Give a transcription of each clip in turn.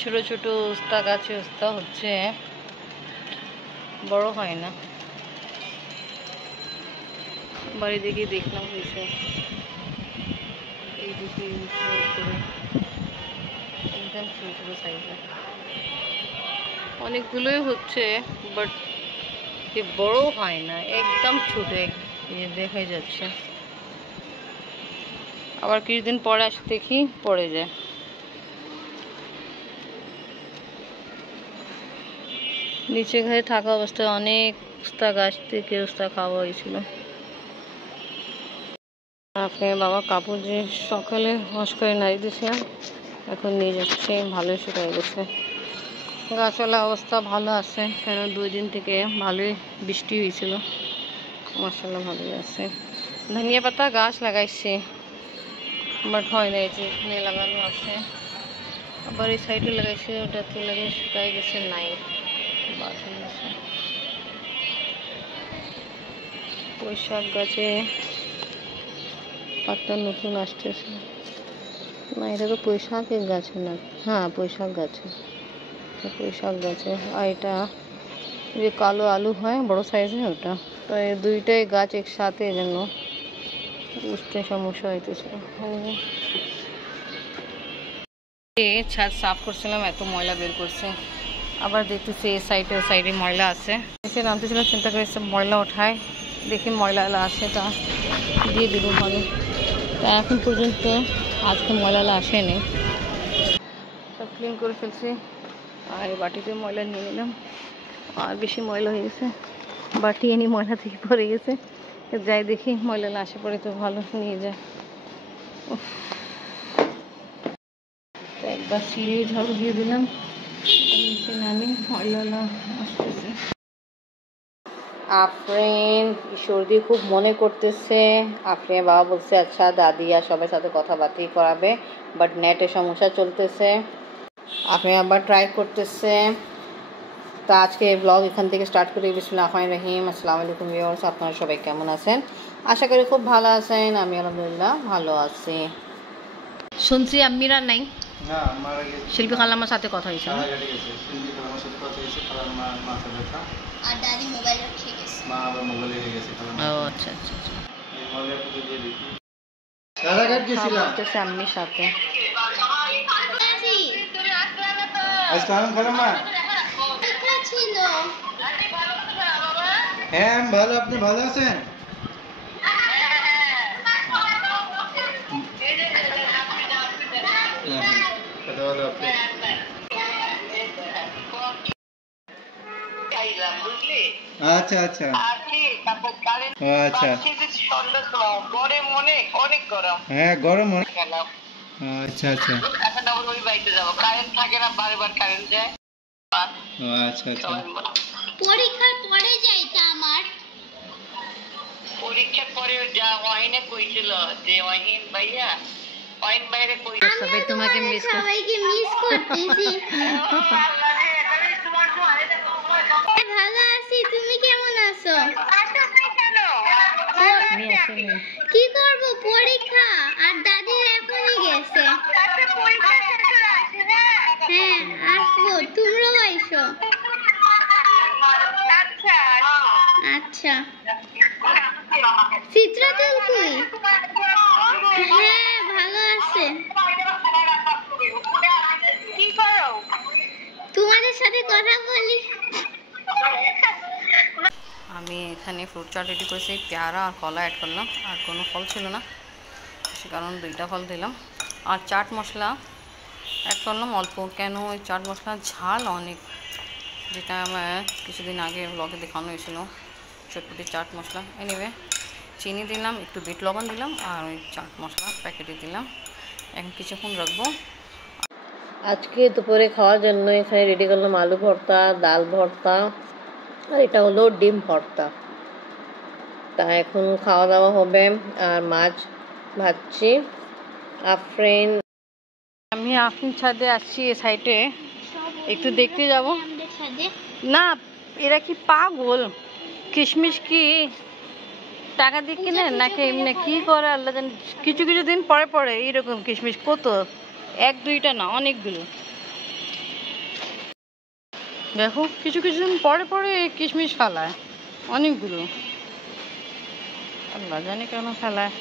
ছোট ছোট উস্তা গাছে উস্তা হচ্ছে, বড় হয় না। বাড়ি দিকে দেখলাম হয়েছে, এইদিকে একদম ছোট ছোট সাইজের অনেকগুলোই হচ্ছে, বাট বড় হয় না, একদম ছোট দেখা যাচ্ছে। আবার কিছুদিন পরে আসে দেখি পড়ে যায়। নিচে ঘরে থাকা অবস্থায় অনেক উস্তা গাছ থেকে উস্তা খাওয়া হয়েছিল। আপনার বাবা কাপড় যে সকালে ওয়াশ করে নাড়িয়ে দিয়েছিলাম, এখন নিয়ে যাচ্ছে, ভালোই শুকিয়ে গেছে। গাছওয়ালা অবস্থা ভালো আছে, কেন 2 দিন থেকে ভালোই বৃষ্টি হয়েছিল। মাশাআল্লাহ ভালোই আছে। ধনিয়া পাতা গাছ লাগাইছে, বাট হয় না। এই যে এখানে লাগানো আছে, আবার এই সাইডে লাগাইছে, ওটাতে লাগিয়ে শুকাই গেছে, নাই বাদ হয়ে গেছে। পুঁইশাক গাছে পাতা নতুন আসতেছে না, এটা তো পুঁইশাকের গাছে না। হ্যাঁ পুঁইশাক গাছে, পুঁইশাক গাছে। আর এটা যে কালো আলু হয় বড় সাইজের, ওটা। তো এই দুইটাই গাছ একসাথে যেন বুঝতে সমস্যা হইতেছিল। ছাদ সাফ করছিলাম, এত ময়লা বের করছে। আবার দেখতেছি এই সাইডে ও সাইডে ময়লা আছে, এসে নামতেছিলাম, চিন্তা করে সব ময়লা ওঠায়, দেখি ময়লা আছে, তা দিয়ে দিব ভালো। তা এখন পর্যন্ত আজকে ময়লা আসেনি, সব ক্লিন করে ফেলছি। আর এই বাটিতে ময়লা নিয়ে নিলাম, আর বেশি ময়লা হয়ে গেছে, বাটি এনে ময়লা থেকে পড়ে গেছে। যাই দেখি ময়লা আসে পড়ে তো ভালো, নিয়ে যায়। একবার সিঁড়ি ঝাড়ু দিয়ে দিলাম, নিচে নামি ময়লা আসতেছে। আফরিন সর্দি খুব মনে করতেছে। আফরিনের বাবা বলছে আচ্ছা দাদি আর সবার সাথে কথাবার্তা করাবে, বাট নেটে সমস্যা চলতেছে। আপনি আবার ট্রাই করতেছে। তো আজকে ব্লগ এখান থেকে স্টার্ট করি। বিসমিল্লাহির রহমানির রহিম। আসসালামু আলাইকুম ভিউয়ার্স, আপনারা সবাই কেমন আছেন? আশা করি খুব ভালো আছেন। আমি আলহামদুলিল্লাহ ভালো আছি। শুনছি আম্মিরা নাই, শিল্পী খালাম্মার সাথে কথা হয়েছে, আর দাদি মোবাইল রেখে গেছে, মা আবার মোবাইল রেখে গেছে। ও আচ্ছা আচ্ছা আচ্ছা। রারাঘাট গেছিলাম আম্মির সাথে। আসসালামু খালাম্মা। ছিল হ্যাঁ আমি ভালো, আপনি ভালো আছেন? আচ্ছা আচ্ছা আচ্ছা, হ্যাঁ গরম অনেক। আচ্ছা আচ্ছা, এখন আবার ওই বাড়িতে যাবো, কারেন্ট থাকে না, বারবার কারেন্ট যায়। আচ্ছা আচ্ছা, পরীক্ষার পরে যাইতা আমার, পরীক্ষার পরে যা ওয়াহিনে কইছিল যে ওয়াহিন ভাইয়া, ওয়াহিন বাইরে কইছিল সবাই তোমাকে মিস করছে, সবাইকে মিস করতেছি। ভালো আছি, তুমি কেমন আছো? কি করব, পরীক্ষা, আর দাদি এখনই গেছে। হ্যাঁ আসবো, তোমরাও আইসো। আচ্ছা চিত্রাতুল কই? হ্যাঁ ভালো আছে। কি করো? তোমাদের সাথে কথা বলি। আমি এখানে ফ্রুট চাট রেডি করেছি, পেয়ারা আর কলা অ্যাড করলাম, আর কোনো ফল ছিল না সে কারণে 2টা ফল দিলাম। আর চাট মশলা অ্যাড করলাম অল্প, কেন ওই চাট মশলা ঝাল অনেক, যেটা আমার কিছুদিন আগে ব্লগে দেখানো হয়েছিল, চটপটি চাট মশলা। এনিওয়ে চিনি দিলাম, একটু বিট লবণ দিলাম, আর ওই চাট মশলা প্যাকেটে দিলাম। এখন কিছুক্ষণ রাখবো। আজকে দুপুরে খাওয়ার জন্য এখানে রেডি করলাম আলু ভর্তা, ডাল ভর্তা, আর এটা হলো ডিম ভর্তা। তা এখন খাওয়া দাওয়া হবে, আর মাছ ভাজছি। আফরিন, আমি আফরিন ছাদে আসছি, এ সাইডে একটু দেখতে যাব না। এরা কি পাগল, কিশমিশ কি টাকা দিয়ে কিনে নাকি এমনি কি করে আল্লাহ জানে। কিছু কিছু দিন পরে পরে এইরকম কিশমিশ, কত 1-2টা না, অনেকগুলো। দেখো কিছু কিছুদিন পরে পরে কিশমিশ ফেলায় অনেকগুলো, আল্লাহ জানে কেন ফেলায়।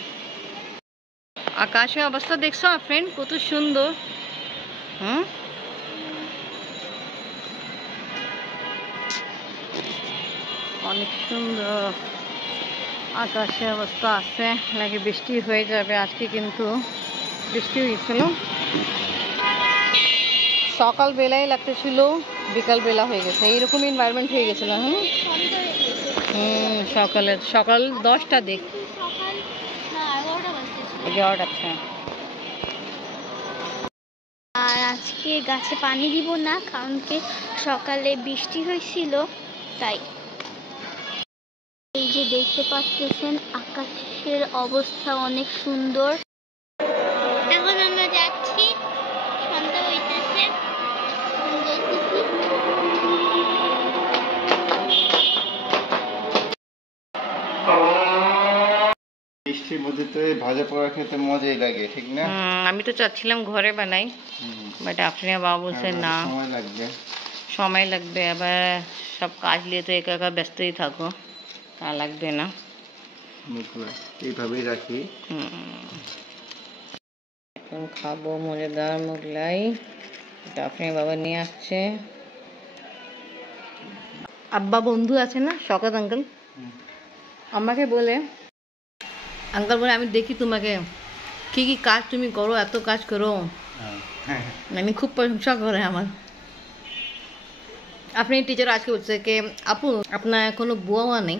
আকাশের অবস্থা দেখছো ফ্রেন্ড কত সুন্দর। অনেক সুন্দর আকাশের অবস্থা আছে, নাকি বৃষ্টি হয়ে যাবে আজকে, কিন্তু বৃষ্টি হয়েছিল সকাল বেলায় লাগতেছিল, বিকাল বেলা হয়ে গেছে, এইরকম এনভায়রনমেন্ট হয়ে গেছিল। সকাল 10টা দেখ 11টা। আচ্ছা, আর আজকে গাছে পানি দিব না, কারণ কি সকালে বৃষ্টি হয়েছিল তাই। এই যে দেখতে পাচ্ছেন আকাশের অবস্থা অনেক সুন্দর। এখন আমরা যাচ্ছি, সন্ধ্যা হইতেছে, বৃষ্টির মধ্যে তো এই ভাজা পোড়া খেতে মজাই লাগে, ঠিক না? আমি তো চাচ্ছিলাম ঘরে বানাই, বাট আপনি বাবা বলছেন না, সময় লাগবে, আবার সব কাজ নিয়ে তো একা একা ব্যস্তই থাকো, তা লাগবে না, এইভাবেই রাখি। এখন খাবো মজাদার মোগলাই, এটা আপনি বাবা নিয়ে আসছে। আব্বা বন্ধু আছে না শওকত আঙ্কেল, আমাকে বলে, আঙ্কেল বলে আমি দেখি তোমাকে কি কি কাজ তুমি করো, এত কাজ করো, আমি খুব প্রশংসা করে আমার। আপনি টিচার আজকে বলছে যে আপু আপনার এখনো বুয়া নেই।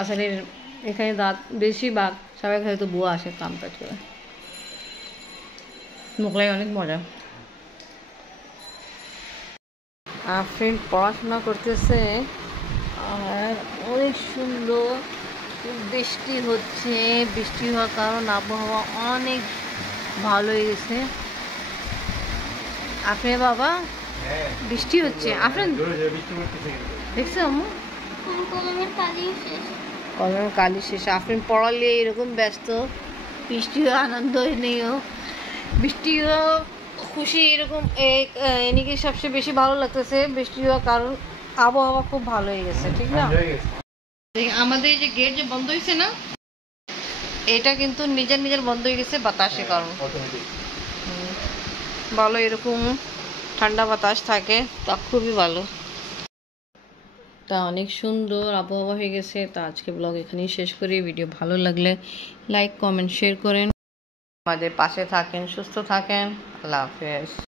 আসলে এখানে বেশিরভাগ সবাই হয়তো বুয়া আসে কাম কাজ করে। মোগলাই অনেক মজা। আর ফ্রেন্ড পড়াশোনা করতেছে আর অনেক সুন্দর, বৃষ্টি হচ্ছে, বৃষ্টি হওয়ার কারণ আবহাওয়া অনেক ভালো হয়ে গেছে। আপনি বাবা বৃষ্টি হচ্ছে, আপনি দেখছো আম্মু কলমের কালি শেষ, আপনি পড়ালে এরকম ব্যস্ত, বৃষ্টিও আনন্দ নেইও, বৃষ্টিও খুশি, এরকম এনেকে সবচেয়ে বেশি ভালো লাগতেছে বৃষ্টি হওয়ার কারণ আবহাওয়া খুব ভালো হয়ে গেছে, ঠিক না? আমাদের এই যে গেট যে বন্ধ হয়েছে না, এটা কিন্তু নিজের নিজের বন্ধ হয়ে গেছে বাতাসের কারণ, ভালো এরকম ঠান্ডা বাতাস থাকে, তা খুবই ভালো। তা অনেক সুন্দর আবহাওয়া হয়ে গেছে। তা আজকে ব্লগ এখানেই শেষ করি। ভিডিও ভালো লাগলে লাইক কমেন্ট শেয়ার করেন, আমাদের পাশে থাকেন, সুস্থ থাকেন, আল্লাহ হাফেজ।